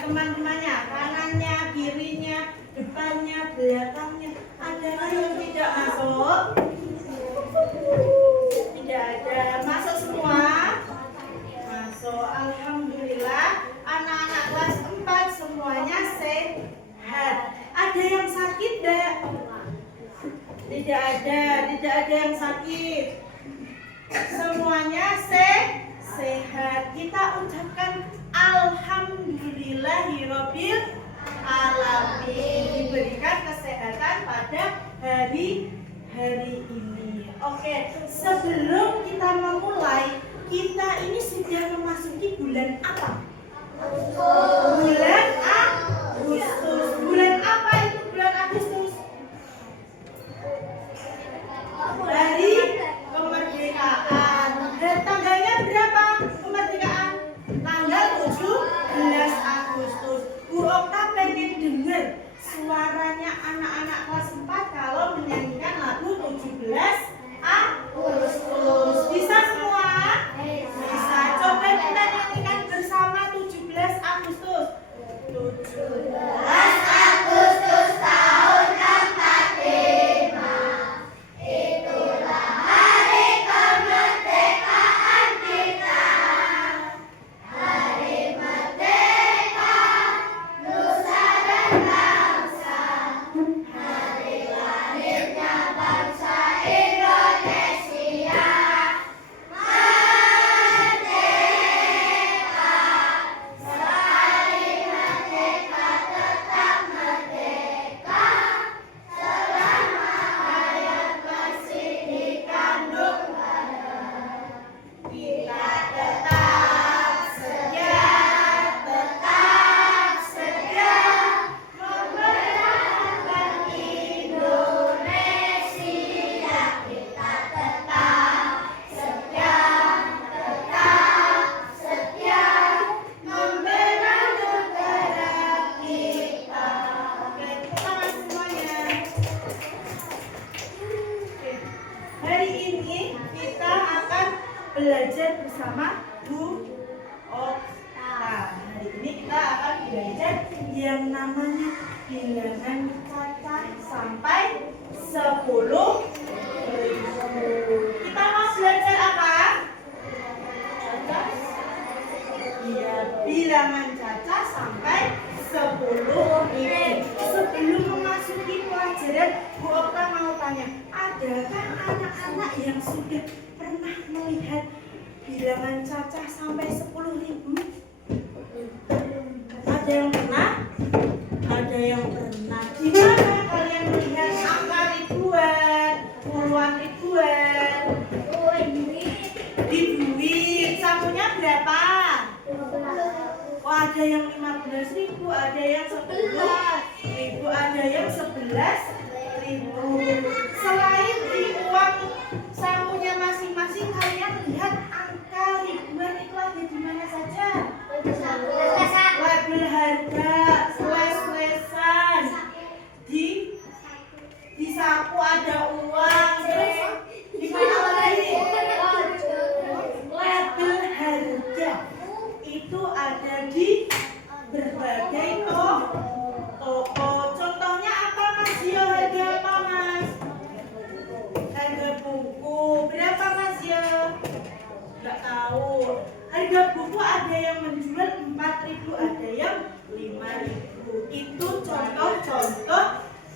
teman-temannya, kanannya, kirinya, depannya, belakangnya. Adakah yang tidak masuk? Tidak ada. Masuk semua? Masuk. Alhamdulillah. Anak-anak kelas 4 semuanya sehat. Ada yang sakit enggak? Tidak ada yang sakit. Semuanya sehat. Kita ucapkan alhamdulillahirabbil alamin, diberikan kesehatan pada hari ini. Oke, sebelum kita memulai, kita ini sudah memasuki bulan apa? Bulan Agustus. Bulan apa itu bulan Agustus? Dari kemerdekaan. Dan tanggalnya berapa kemerdekaan? Tanggal 17 Agustus. Bu Okta pengen dengar suaranya anak-anak kelas 4 kalau menyanyikan lagu 17 Agustus. Bisa semua? Bisa. Coba kita nyanyikan bersama 17 Agustus. 17 Agustus tahun 45. Itulah hari kemerdekaan kita. Hari merdeka nusa dan bangsa. Hari lahirnya bangsa Indonesia. Merdeka, sehari merdeka tetap merdeka. Selama hayat masih dikandung badan, kita tetap setia mempertahankan Indonesia. Kita tetap setia membela negara kita. Oke, tepuk tangan semuanya. Oke. Hari ini kita akan belajar bersama Bu Okta. Hari ini kita akan belajar yang namanya bilangan cacah sampai 10.000. Kita mau belajar apa? Cacah? Iya, bilangan cacah sampai 10.000. Sebelum memasuki pelajaran, Bu Okta mau tanya, adakah anak-anak yang sudah pernah melihat bilangan cacah sampai 10.000? Ada yang pernah? Ada yang pernah. Gimana kalian melihat angka ribuan, puluhan ribuan? Di duit. Sakunya berapa? Oh, ada yang 15.000, ada yang 10.000, ada yang 11.000. Selain di uang sakunya masing-masing, kalian lihat angka ribuan itu ada di mana saja? Label harga, slash-slashan. Di saku ada uang. Terus di mana lagi? Label harga itu ada di berbagai toko. Contohnya apa, Mas Yo? Harga apa, Mas? Harga buku. Berapa, Mas Yo? Nggak tahu. Harga buku ada yang menjual 4.000, ada yang 5.000. Itu contoh-contoh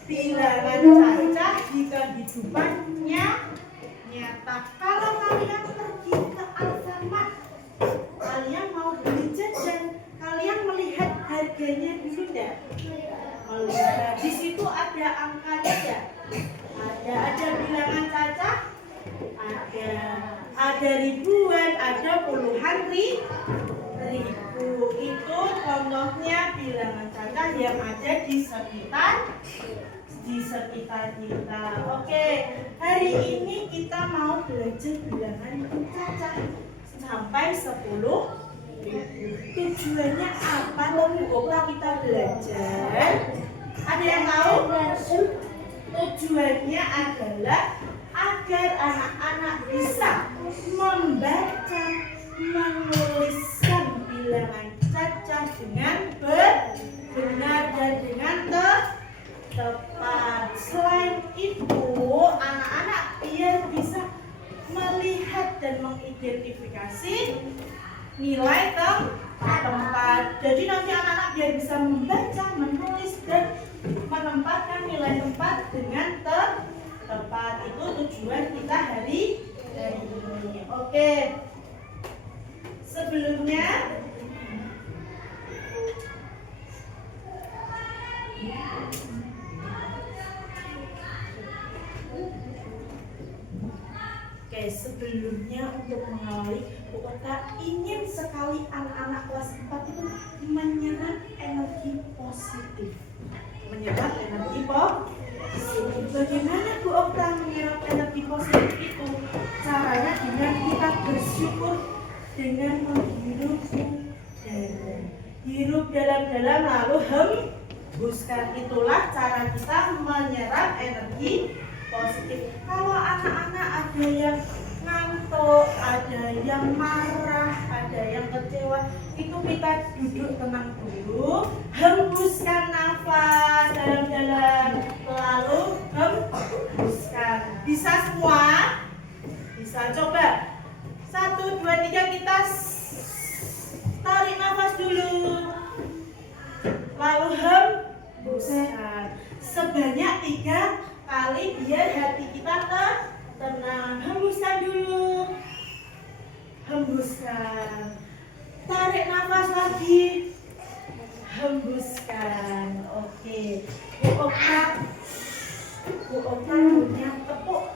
bilangan cacah di kehidupannya nyata. Kalau kalian pergi ke Alfamart, kalian mau beli jajan, kalian melihat harganya dulu enggak? Melihat. Di situ ada angkanya enggak? Ada bilangan cacah? Ada ribuan, ada puluhan ribu. Itu contohnya bilangan cacah yang ada di sekitar kita. Oke, hari ini kita mau belajar bilangan cacah sampai 10.000. Tujuannya apa tuh kita belajar? Ada yang tahu? Tujuannya adalah agar anak-anak bisa membaca, menuliskan bilangan Caca dengan benar dan dengan tepat. Selain itu, anak-anak biar bisa melihat dan mengidentifikasi nilai tempat. Jadi nanti anak-anak biar bisa membaca, menulis dan menempatkan nilai tempat dengan tepat. Itu tujuan kita hari ini. Oke. Sebelumnya untuk mengawali Bu Okta ingin sekali anak-anak kelas 4 itu menyerap energi positif. Menyerap energi positif. Bagaimana Bu Okta menyerap energi positif itu? Caranya dengan kita bersyukur dengan menghirup dalam. Hirup dalam-dalam lalu hembuskan. Itulah cara kita menyerap energi positif. Kalau anak-anak ada yang ngantuk, ada yang marah, ada yang kecewa, itu kita duduk tenang dulu, hembuskan nafas dalam-dalam, lalu hembuskan. Bisa semua? Bisa. Coba 1, 2, 3 kita tarik nafas dulu, lalu hembuskan sebanyak 3 kali biar hati kita tenang. Hembuskan dulu, hembuskan, tarik nafas lagi, hembuskan. Oke, Bu Okta punya tepuk.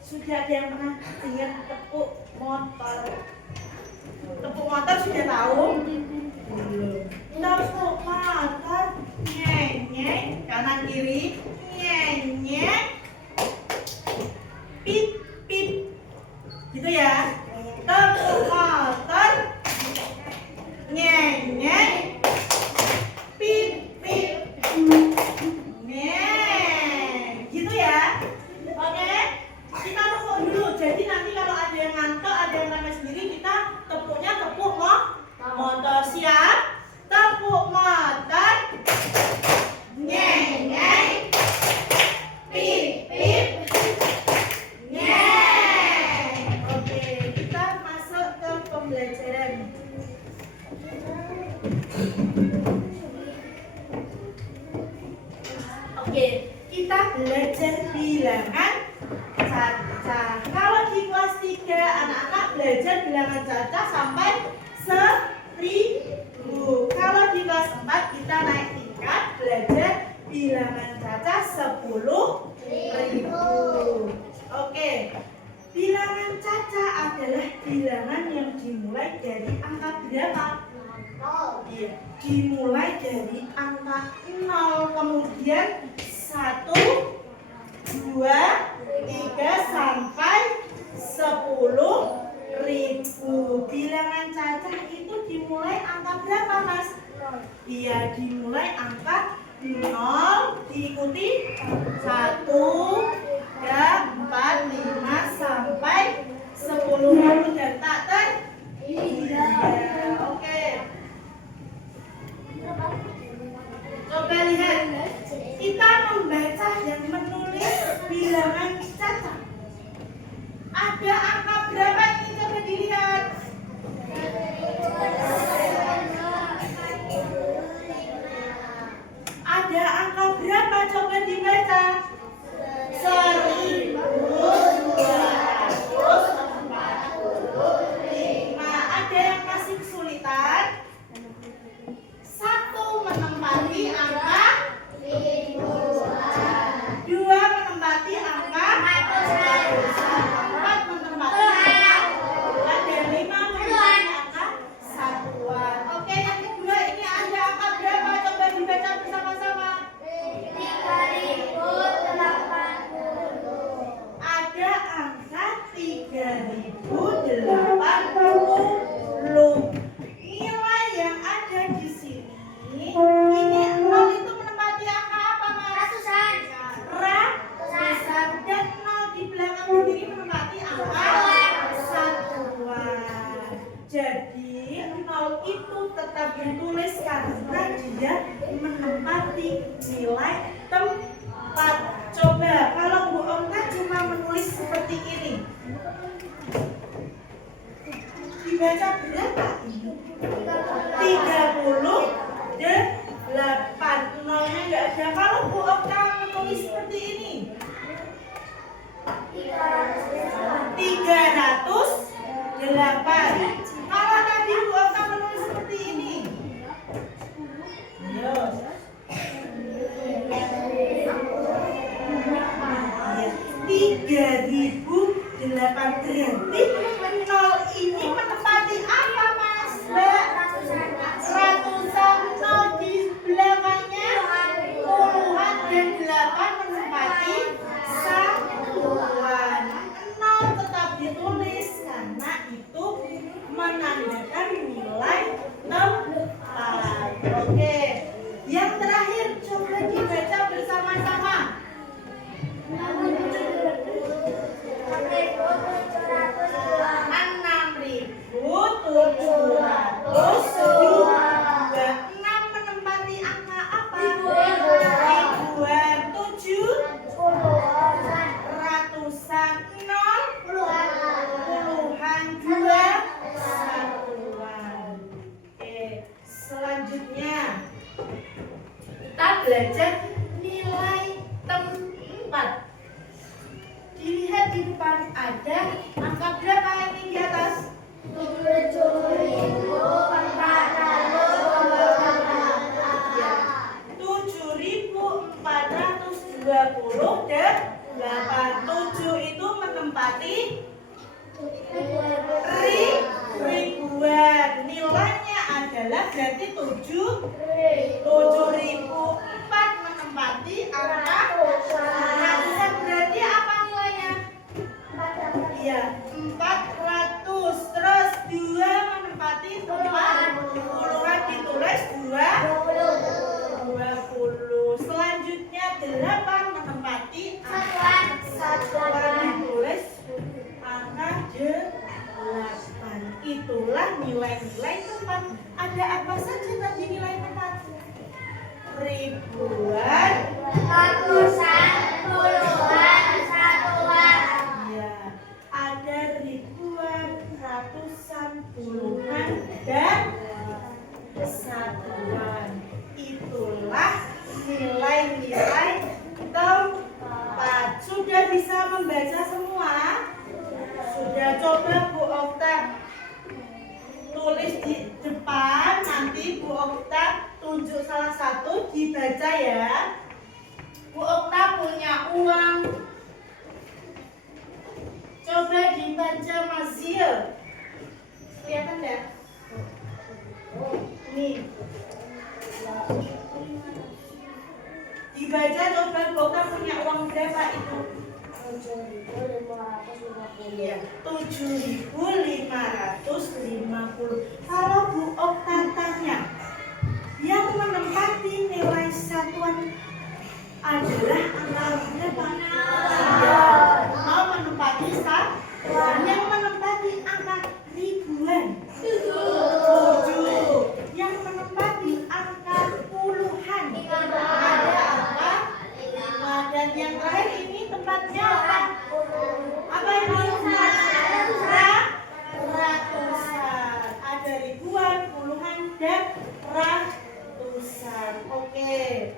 Sudah ada yang pernah ingat tepuk motor? Tepuk motor sudah tahu? Belum. Tepuk motor, nyeng, kanan kiri, nyeng, pip, pip, gitu ya. Tepuk motor, nyeng, pip, pip, nyeng, gitu ya. Oke, kita tepuk dulu. Jadi nanti kalau ada yang ngantuk, ada yang nangis sendiri, kita tepuknya tepuk motor. Siap? Tepuk motor, nyeng, pip, pip, nyeng. Oke, kita masuk ke pembelajaran. Oke, kita belajar bilangan caca. Kalau di kelas 3 anak-anak belajar bilangan caca sampai 1000. Kalau di kelas 4 kita naik tingkat belajar bilangan caca 10.000. Oke, bilangan caca adalah bilangan yang dimulai dari angka berapa? Iya, dimulai dari angka 0, kemudian 1, 2, 3 sampai 10.000. Bilangan caca itu dimulai angka berapa, Mas? Iya, dimulai angka 0, diikuti 1, 3, 4, 5 sampai 10.000 dan tak terhingga. Oke. Coba lihat, kita membaca dan menulis bilangan caca. Ada angka berapa ini? Coba dilihat. Ada angka berapa? Coba dibaca. 1245. Ada yang masih kesulitan? 1 menempati angka 2 menempati angka 4 menempati angka 2 dan 5 menempati angka 1. Oke, yang kedua ini ada angka berapa? Coba dibaca bersama-sama. Berarti nol ini menempati apa Mas Mbak? Ratusan, nol di belakangnya puluhan, dan 8 menempati satuan. Nol tetap ditulis karena itu menandakan nilai tempat. Oke, yang terakhir coba dibaca bersama-sama. 6.702. 6 menempati angka apa? Ribuan. 7 ratusan. 0 puluhan. 2 satuan. Oke, selanjutnya kita belajar nilai tempat. Dilihat di depan ada angka berapa ini di atas? 7.428. 7 itu menempati ribuan. Nilainya adalah berarti 7.004 menempati angka ratusan. Berarti apa nilainya? Iya, 400. Terus 2 menempati tempat puluhan, ditulis 20. Selanjutnya 8 menempati satuan, ditulis angka 8. Itulah nilai-nilai tempat. Ada apa saja tadi nilai tempat? Ribuan, ratusan, puluhan, satuan. Ya, ada ribuan, ratusan, puluhan, dan satuan. Itulah nilai-nilai tempat. Sudah bisa membaca semua? Sudah. Coba Bu Okta tulis di depan, nanti Bu Okta tunjuk salah satu, dibaca ya. Bu Okta punya uang. Coba dibaca Mas Zil. Kelihatan enggak? Nih. Dibaca coba Bu Okta punya uang berapa itu? 7.550. Kalau Bu Okta tanya, yang menempati nilai satuan adalah angka berapa? Mau menempati satuan. Yang menempati angka ribuan 7. Yang menempati angka puluhan ada angka 5. Dan yang terakhir ini tempatnya apa? Apa ini? Ratusan. Ada ribuan, puluhan, dan ratusan. Oke.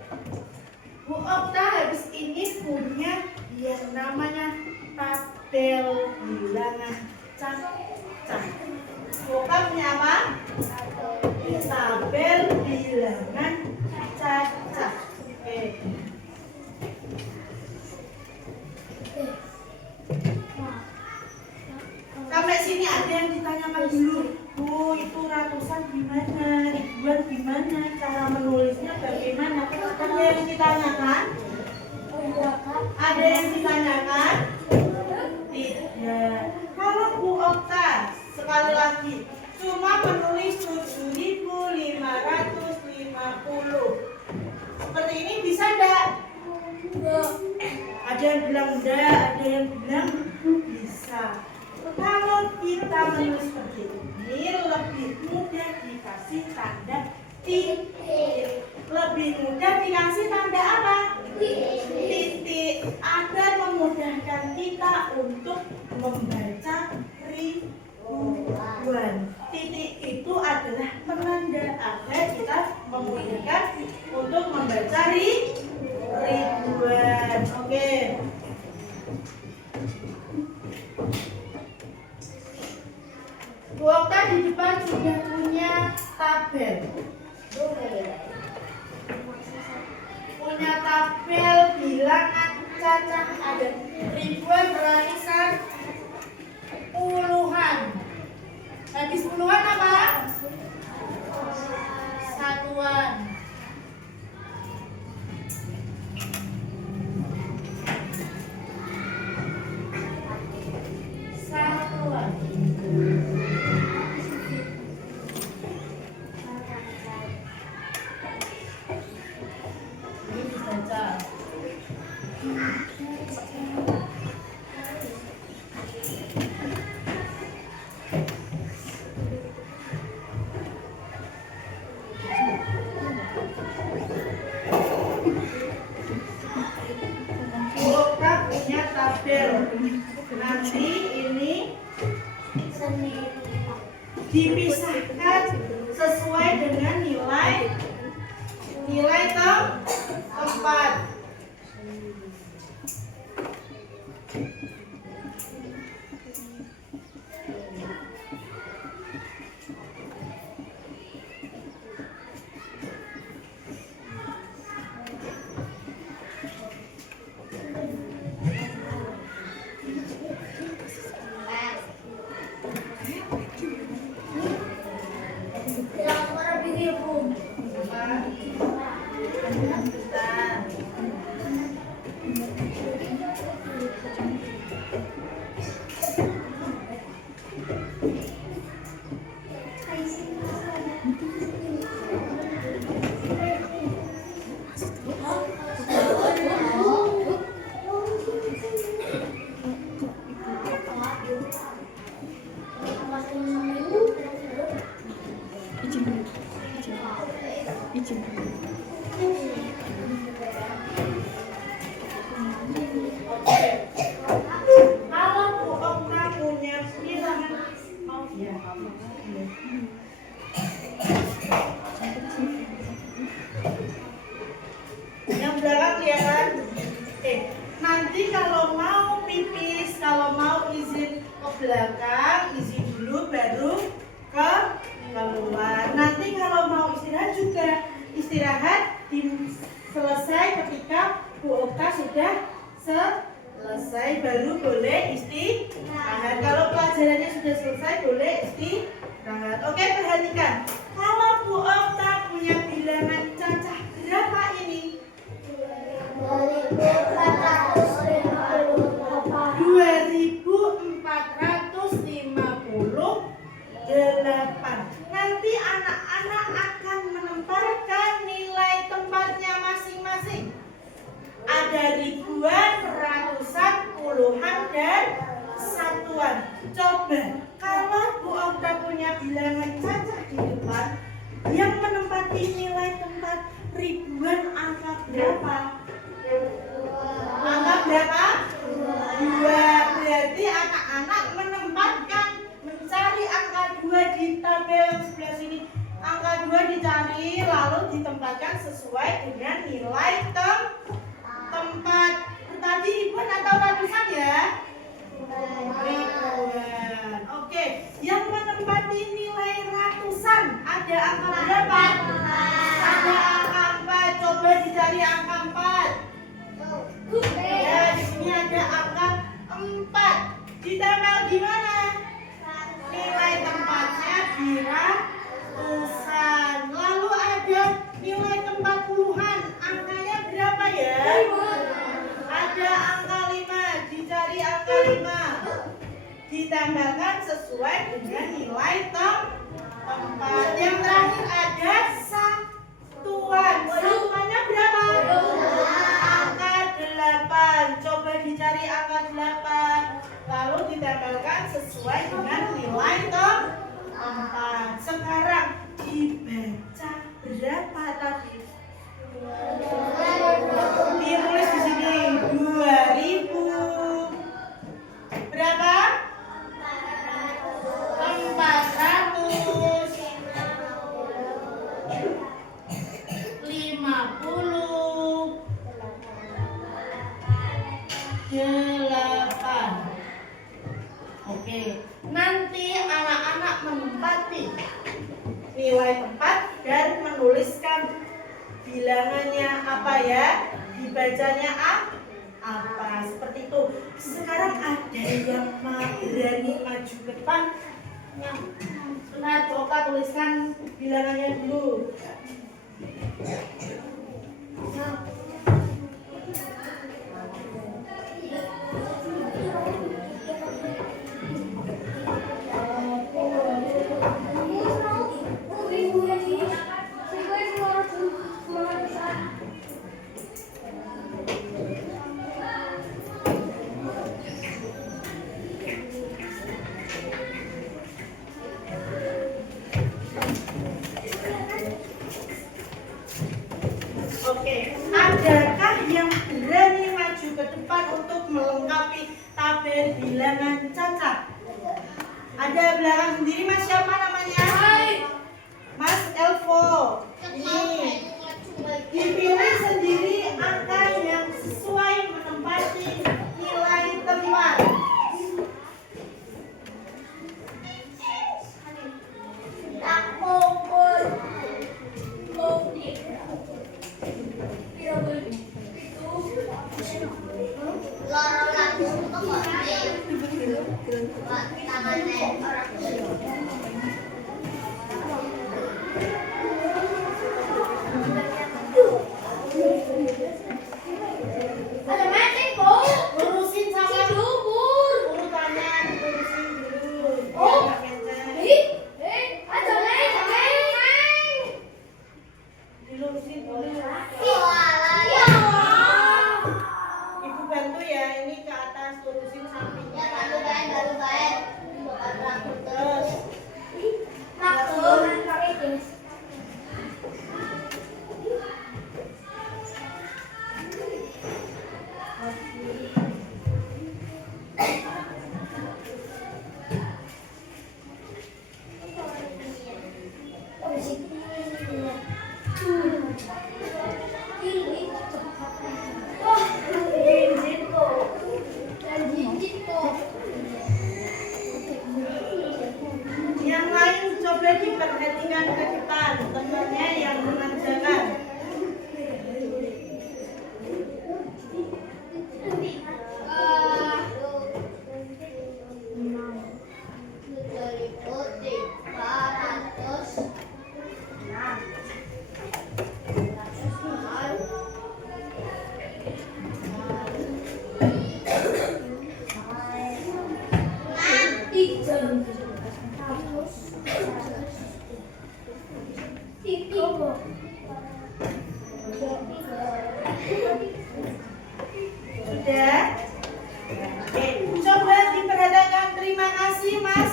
Bu Okta habis ini punya yang namanya tabel bilangan cacah. Bu Okta punya apa? Tabel bilangan cacah. Oke. Sampai sini ada yang ditanyakan dulu, Bu, itu ratusan gimana, ribuan gimana, cara menulisnya bagaimana? Ada yang ditanyakan? Ada yang ditanyakan? Tidak. Kalau Bu Okta sekali lagi cuma menulis 7.550 seperti ini, bisa enggak? Ada yang bilang enggak, ada yang bilang bisa. Kalau kita menulis seperti ini lebih mudah dikasih tanda titik. Lebih mudah dikasih tanda apa? Titik. Agar memudahkan kita untuk membaca ribuan. Titik itu adalah penanda agar kita memudahkan untuk membaca ribuan. Oke. Bu Okta di depan sudah punya tabel. Punya tabel bilangan cacah, ada ribuan, ratusan, puluhan. Bagi puluhan apa? Satuan. Satuan. Ini dibaca. Nanti ini dipisahkan sesuai dengan nilai tempat. Kalau Bu Okta punya bilangan, yang belakang kelihatan. Nanti kalau mau pipis, kalau mau izin ke belakang, izin dulu baru ke keluar. Nanti kalau mau istirahat juga istirahat selesai ketika Bu Okta sudah selesai baru boleh istirahat. Kalau pelajarannya sudah selesai boleh istirahat. Oke, perhatikan. Kalau Bu Okta punya bilangan cacah berapa ini? 2458. Nanti anak-anak akan menempatkan nilai tempatnya masing-masing. Ada ribuan, ratusan, puluhan, dan satuan. Coba, kalau Bu Okta punya bilangan cacah di depan yang menempati nilai tempat ribuan, angka berapa? Angka berapa? 2. Berarti anak-anak menempatkan, mencari angka 2 di tabel sebelah sini. Angka 2 dicari lalu ditempatkan sesuai dengan nilai tempat. Tadi ribuan atau ratusan ya? Ribuan. Oke, yang menempati nilai ratusan ada angka berapa? Ada angka 4. Coba dicari angka 4. Ya, di sini ada angka 4. Ditempel di mana? Nilai tempatnya di ratusan. Lalu ada nilai tempat puluhan. Angkanya berapa ya? Ada angka 5. Dicari angka 5. Ditambahkan sesuai dengan nilai tempat. Yang terakhir ada satuan. Satuannya berapa? Angka 8. Coba dicari angka 8. Lalu ditempelkan sesuai dengan nilai tempat. Sekarang dibaca berapa tadi? Ditulis di sini 2000. Berapa? 458. Oke, nanti anak-anak menempati nilai tempat dan menuliskan bilangannya apa ya? Dibacanya apa seperti itu. Sekarang ada yang berani maju ke depan. Nah, benar, coba tuliskan bilangannya dulu. Nah. Oke, adakah yang berani maju ke depan untuk melengkapi tabel bilangan cacat? Ada bilangan sendiri, Mas, siapa namanya? Mas Elvo. Ini dipilih sendiri angka yang sesuai menempati nilai teman. Urusin sama urutannya, urusin dulu. Dilurusin dulu. Ibu bantu ya, ini ke atas, lurusin sampingnya. Terus yang lain coba diperhatikan ke depan, temannya yang mengerjakan. Sudah? Oke, coba diperhatikan. Terima kasih Mas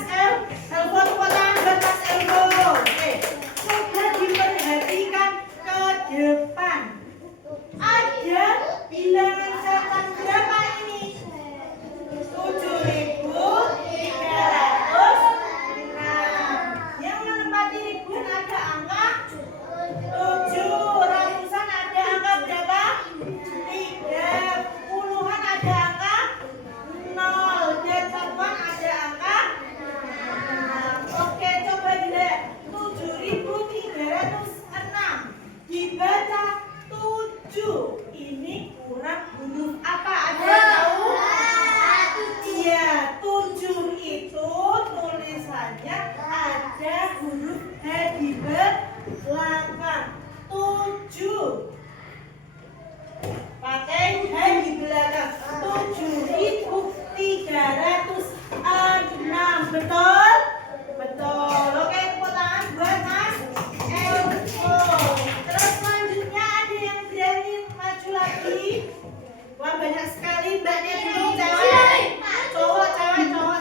Elvo, tepuk tangan buat Mas Elvo. Oke, coba diperhatikan ke depan. Ada bilangan catat berapa ini? 7.306. Yang menempati ribuan ada angka 7, ratusan ada angka berapa? 3, puluhan ada angka 0, dan satuan ada angka 6. Oke, coba dilihat 7.306 dibaca 7. Ini kurang huruf apa? Ada yang tahu? Iya, 7 itu tulisannya ada huruf H di belakang. 7 pakai H di belakang. 7.306. Betul? Betul. Oke, tepuk tangan buat Mas Elvo. Terus selanjutnya ada yang berani maju lagi? Wah, banyak sekali. Mbaknya dulu, cewek. Cowok,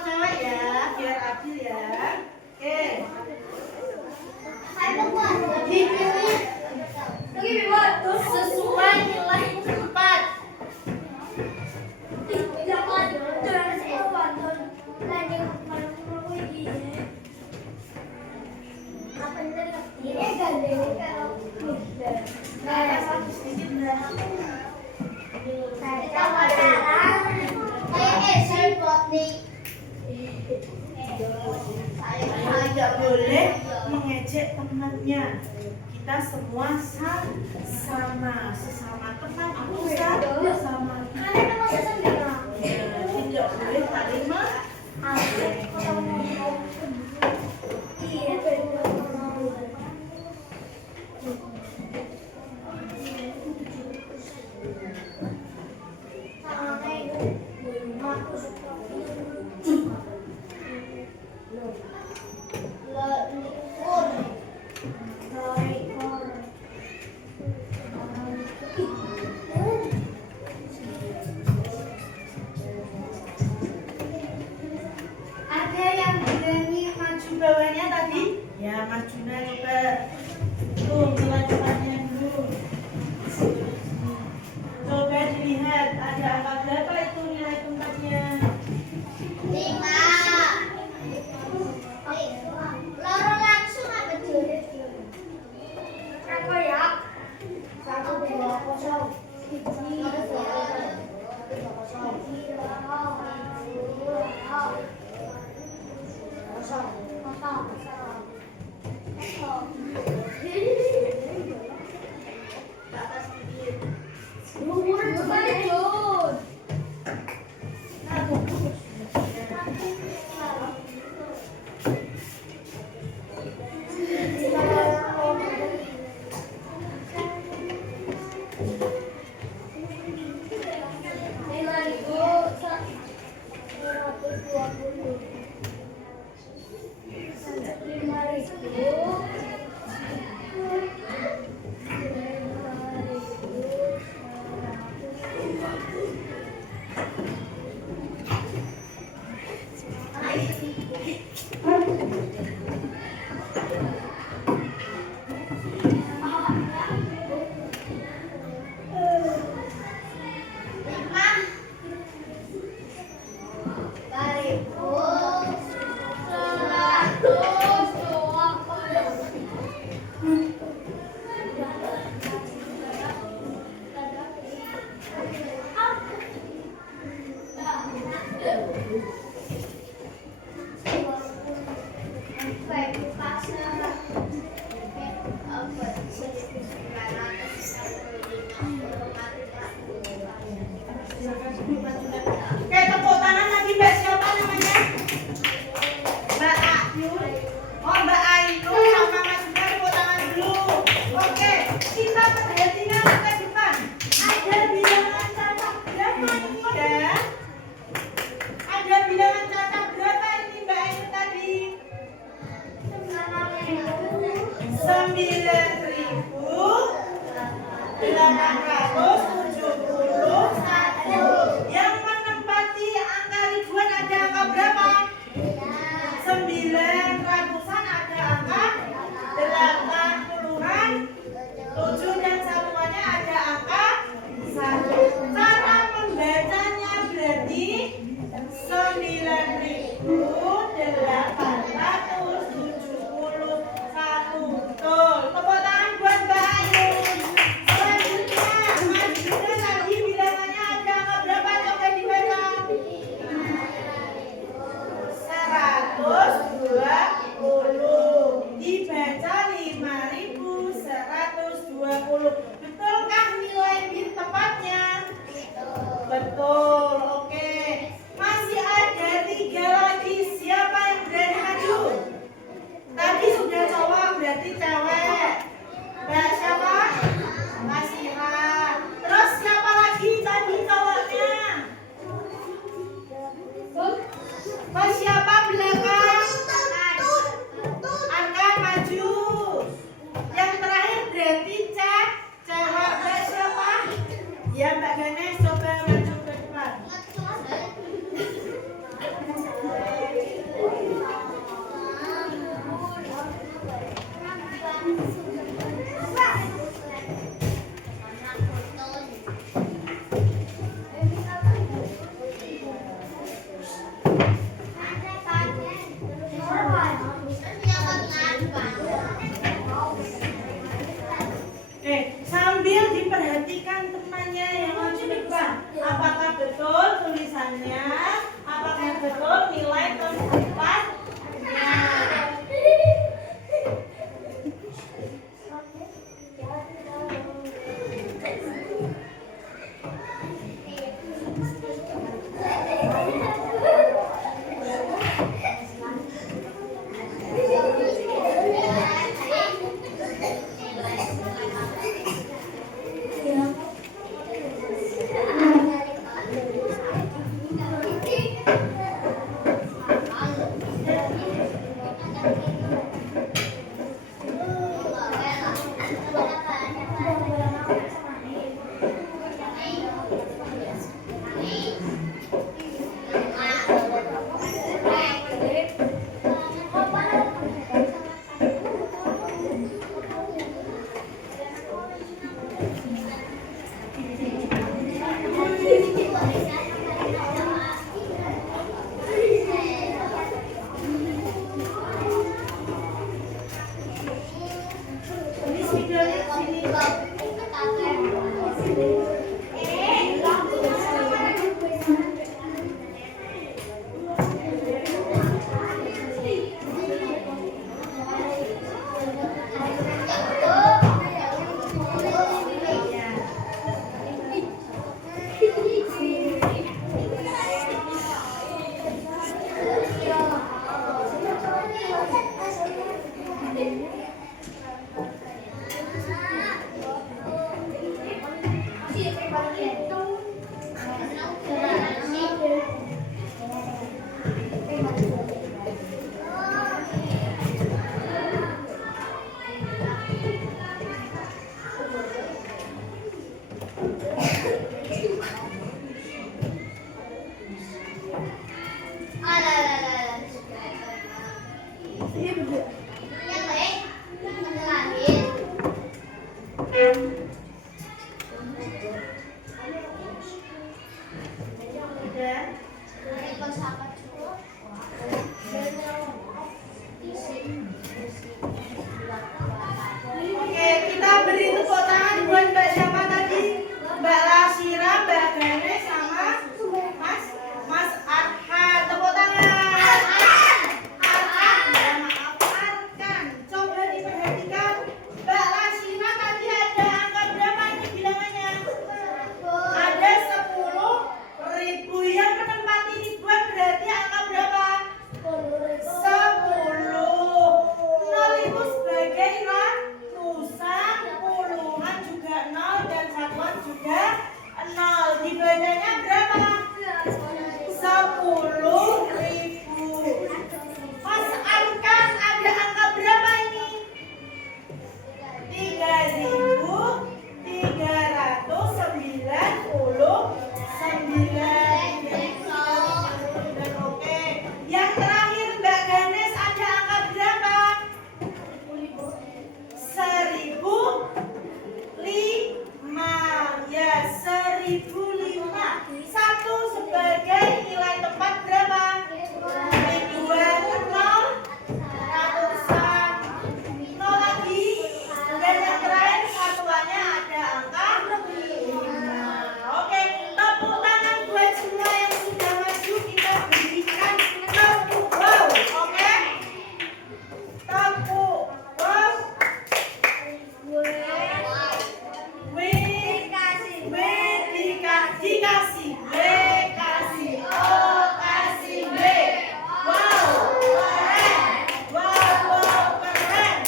cewek ya, biar adil ya. Oke. Dipilih sesuai nilai 4. Tidak boleh mengejek temannya. Kita semua sama, sesama teman itu sama. Oke, tepuk tangan lagi Mbak, siapa namanya? Mbak Ayu. Oh, Mbak Ayu sama Mas Mbak, tepuk tangan dulu. Oke, kita perhatikan ke depan. Ada bilangan cacat berapa ini ya? Ada bilangan cacat berapa ini Mbak Ayu tadi? 9.871. Yang menempati angka ribuan ada angka berapa? 900-an, ada angka 80-an, 7 dan satuannya ada angka 1. Cara membacanya berarti 9.871. Betul. Tepuk tangan buat Mbak Ayu. Selanjutnya, Mas Yuda tadi bilangannya ada angka berapa? Coba dibaca. 120. Dibaca 5.120. Betulkah nilai tepatnya? Betul. Oke. Masih ada 3 lagi. Siapa yang berani maju? Tadi sudah cowok, berarti cewek. Mbak siapa? Mbak Sira. Terus siapa lagi tadi cowoknya? Mbak siapa belakang? Akan maju. Yang terakhir berarti cewek. Mbak siapa? Ya Mbak Ganes, coba maju ke depan. Sambil diperhatikan temannya yang maju depan. Apakah betul tulisannya? Apakah betul nilai tempatnya? Oke, kita beri tepuk tangan buat Mbak siapa tadi? Mbak Lasira, Mbak Ganes, sama Mas Arhan. Tepuk tangan. Arhan, ya maaf Arkan. Coba diperhatikan. Mbak Lasira tadi ada angka berapa ini bilangannya? Ada 10.000. Yang menempati ribuan berarti angka berapa? 10. Nol itu sebagai ratusan, puluhan juga nol, dan satuan juga nol. Dibacanya berapa? 10.000. Mas Arkan ada angka berapa ini? 3.399. Oke. Yang terakhir Mbak Ganes ada angka berapa? 1.005. Ya, 1.005. Satu sebagai nilai tempat berapa? Ribuan, nol, ratusan, nol lagi. Dan yang terakhir satuannya ada angka 5. Oke, tepuk tangan buat semua yang sudah maju. Kita berikan tepuk wow. Oke, tepuk wow. Dikasih B, kasih O, kasih B. Wow, keren. Wow, keren.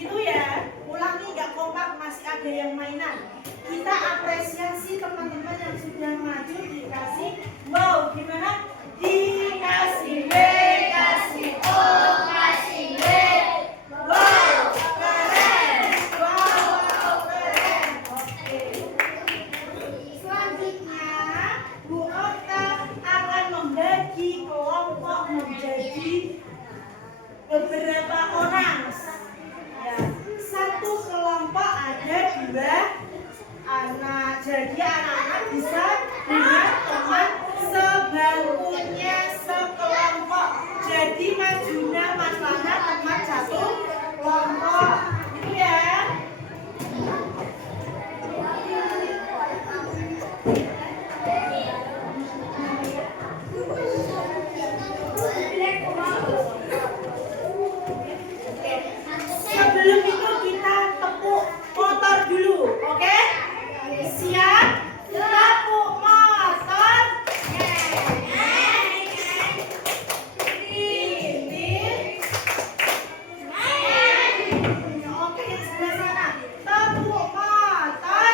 Gitu ya. Ulangi, gak kompak, masih ada yang mainan. Kita apresiasi teman-teman yang sudah maju. Dikasih wow, gimana? Dikasih B, kasih O, kasih B. Wow, keren. Wow, keren. Oke. Selanjutnya, Bu Okta akan membagi kelompok menjadi beberapa orang. Ya, satu kelompok ada 2 anak. Jadi anak-anak bisa dengan teman sebangkunya sekelompok. Jadi majunya Mas Lana teman satu kelompok. Gitu ya. Sebelum itu kita tepuk motor dulu, oke? Siap? Tepuk motor. Oke, yang sebelah sana. Tepuk motor.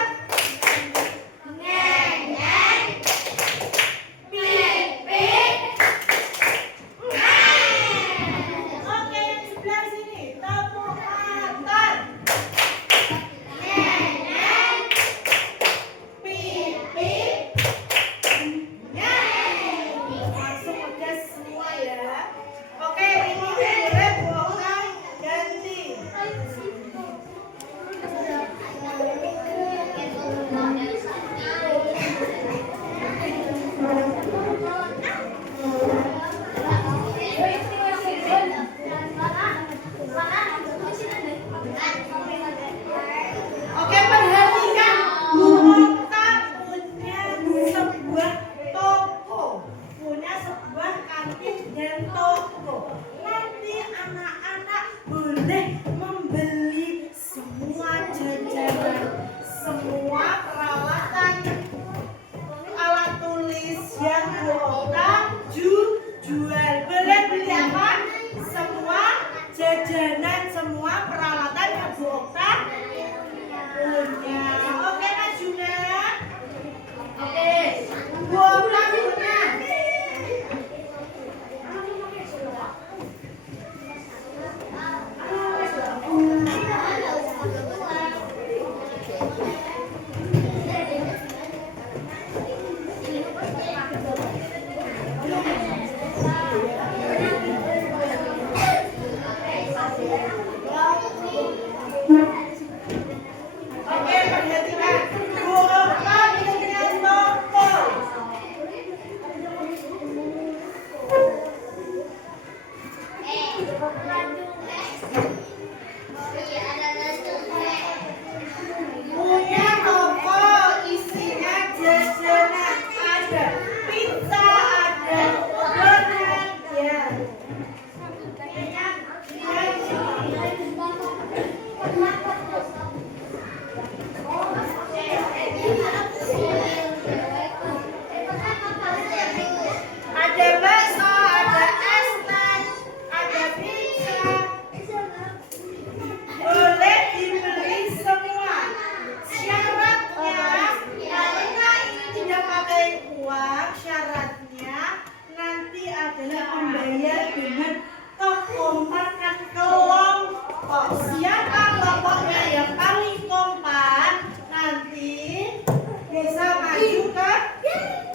bisa maju ke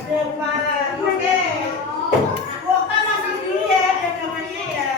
depan. Oke. Bukan masih dulu ya genggamannya ya.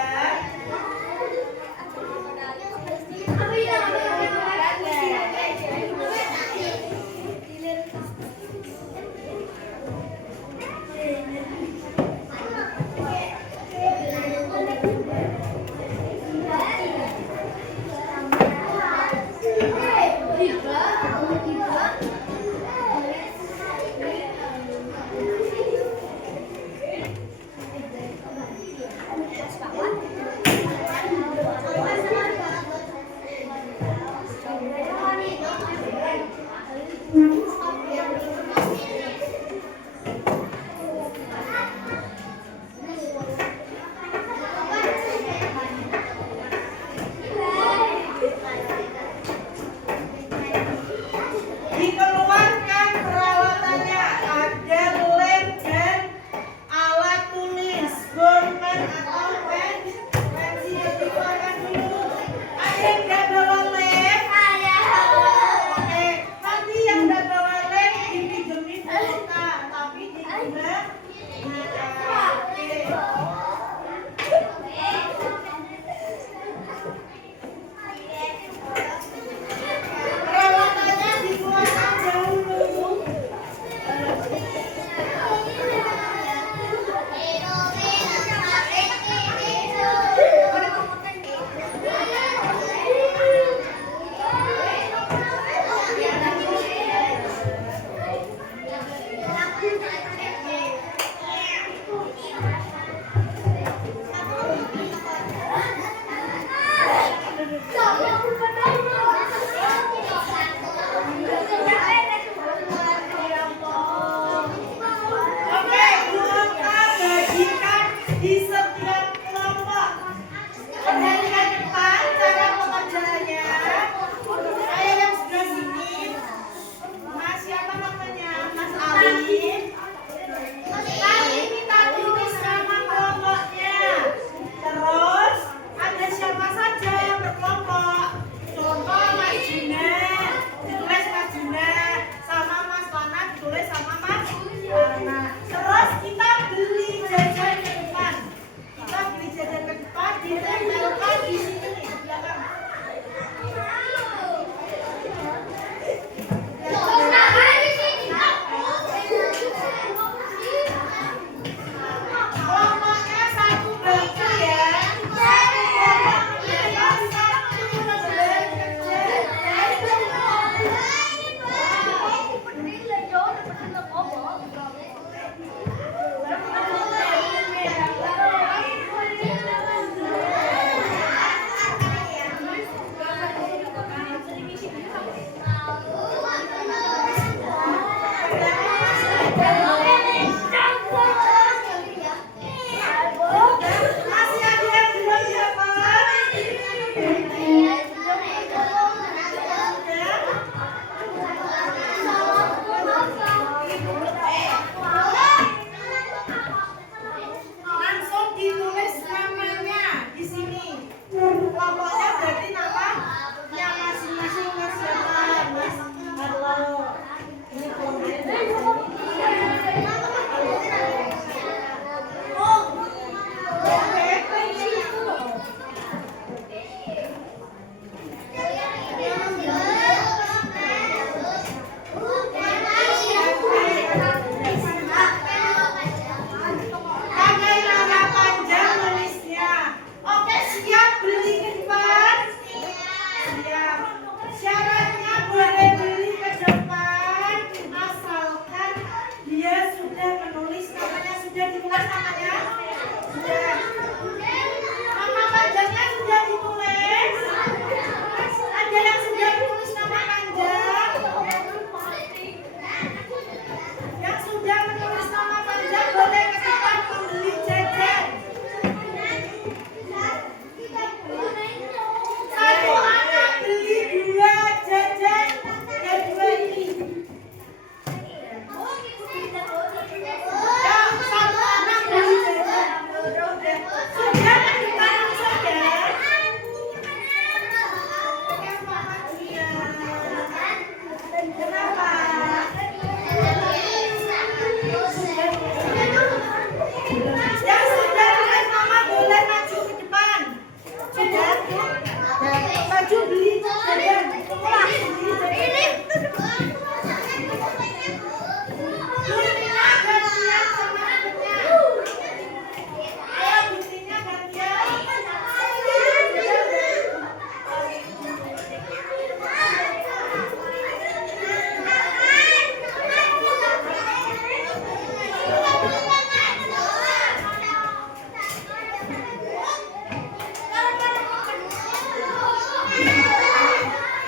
Guntingnya gantian sama rambutnya. Ayo guntingnya gantian.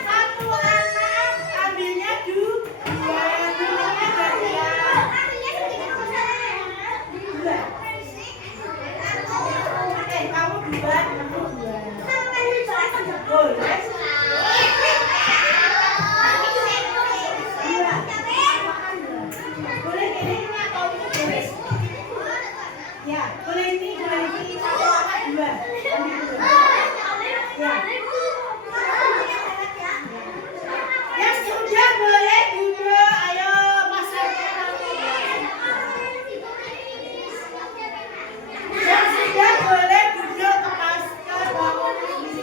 Satu anak ambilnya dua, guntingnya gantian. Dua. Kamu dua, kamu dua. Boleh. Boleh ini atau boleh? Ya, boleh ini satu anak dua. Ambil dua. Ya. Yang sudah boleh duduk, ayo masuknya nanti. Yang sudah boleh duduk ke bangun ini.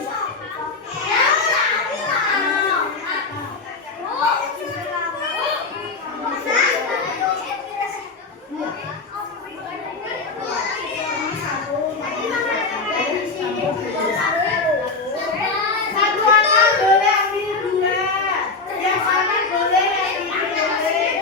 Satu anak boleh ambil dua. Yang kanan boleh, yang kiri boleh.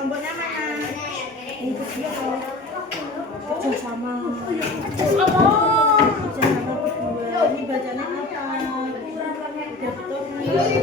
Kelompoknya mana? Ini dia kalau kerja sama. Kerja sama berdua. Ini bacanya apa? Udah betul nih.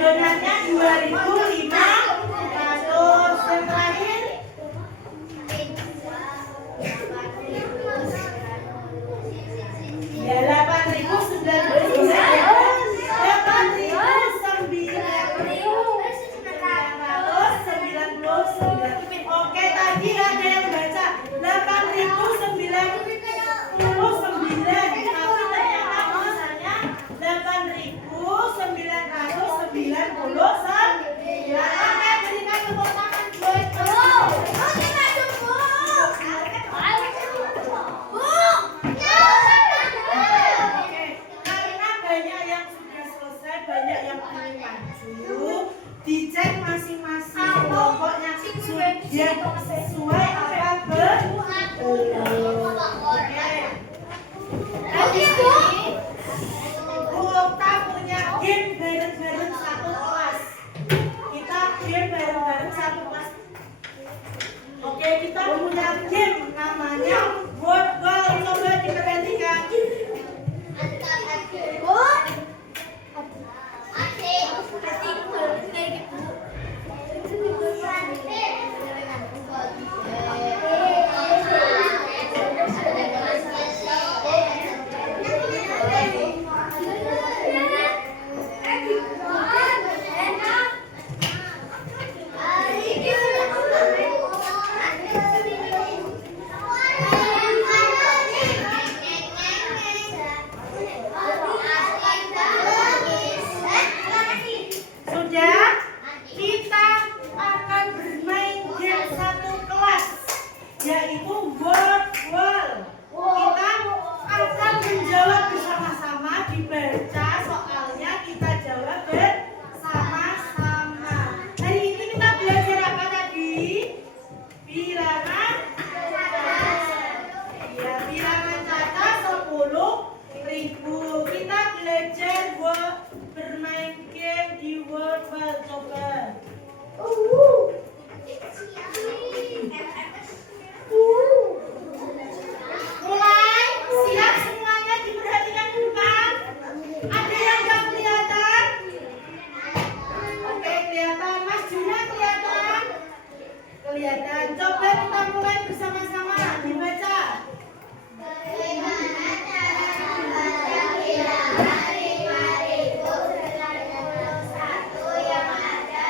donatnya 2.500. Yang terakhir 8.999. Oke, tadi ada yang baca 8.099, tapi ternyata tulisannya 8.999. Oke, berikan tepuk tangan buat banyak yang ingin maju, dicek masing-masing kelompoknya sudah sesuai apa belum. Bu Okta punya game bareng-bareng satu kelas. Kita game bareng-bareng satu kelas. Oke, kita punya game namanya Word Ball. Coba diperhatikan. Yaitu word wall. Kita akan menjawab bersama-sama, dibaca soalnya kita jawab bersama-sama. Hari ini kita belajar apa tadi? Bilangan ya, bilangan kata 10.000. Kita belajar bermain game di word wall. Coba. Mulai, siap semuanya, diperhatikan bukan? Ada yang nggak kelihatan? Oke, kelihatan. Mas Juna kelihatan? Kelihatan. Coba kita mulai bersama-sama, dibaca. Bagaimana cara membaca 5.000 dengan 1 yang ada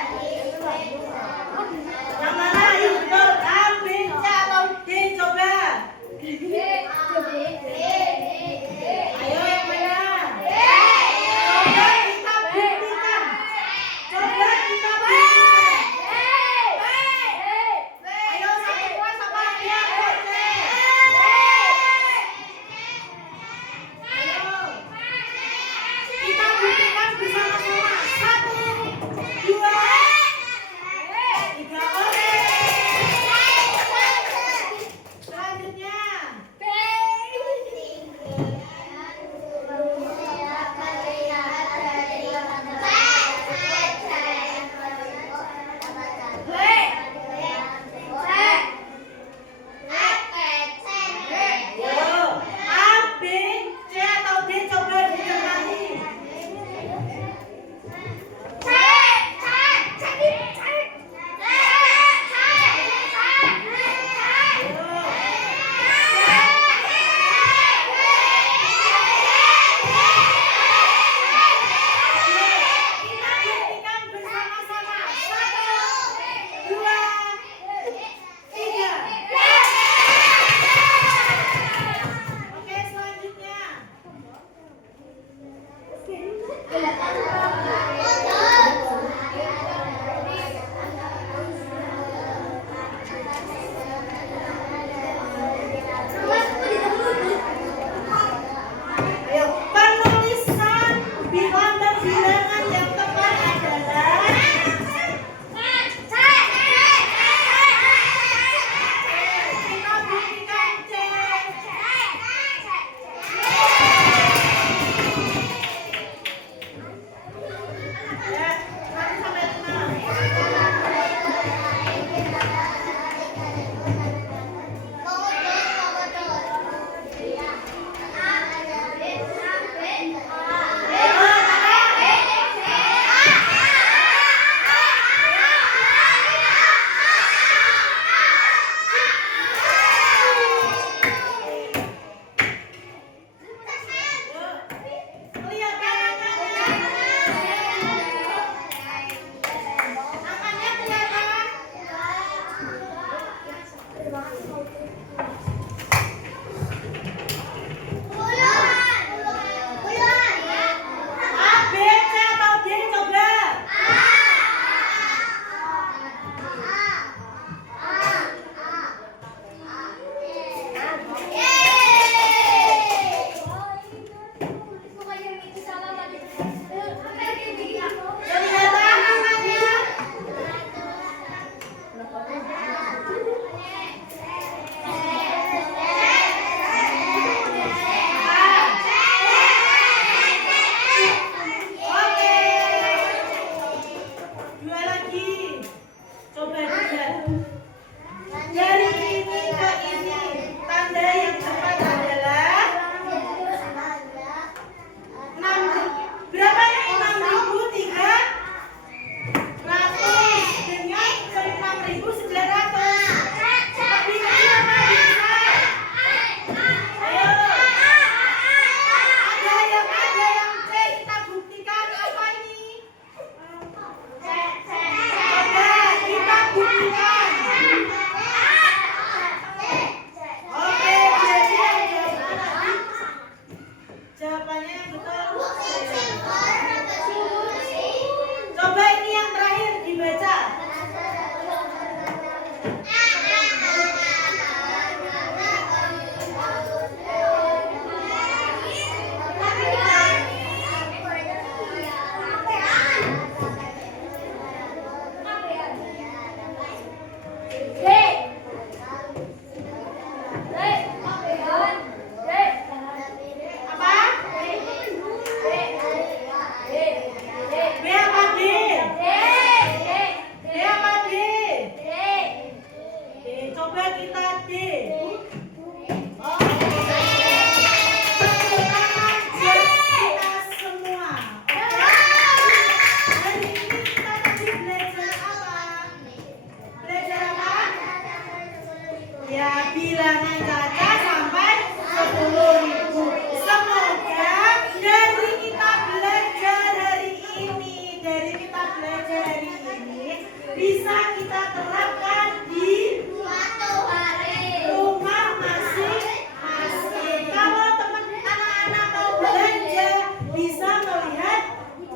belajar hari ini bisa kita terapkan di suatu hari. rumah masing-masing. Kalau teman anak-anak mau belanja bisa melihat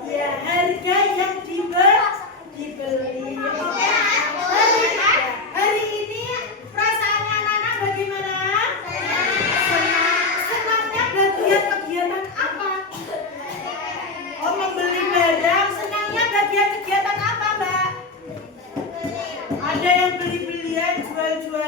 ya harga yang dibeli. Oke. Hari ini perasaan anak-anak bagaimana? Senang. Senangnya bagian kegiatan apa? Oh, membeli barang. Senangnya bagian kegiatan apa, Mbak? Ada yang beli-belian, jual-jual.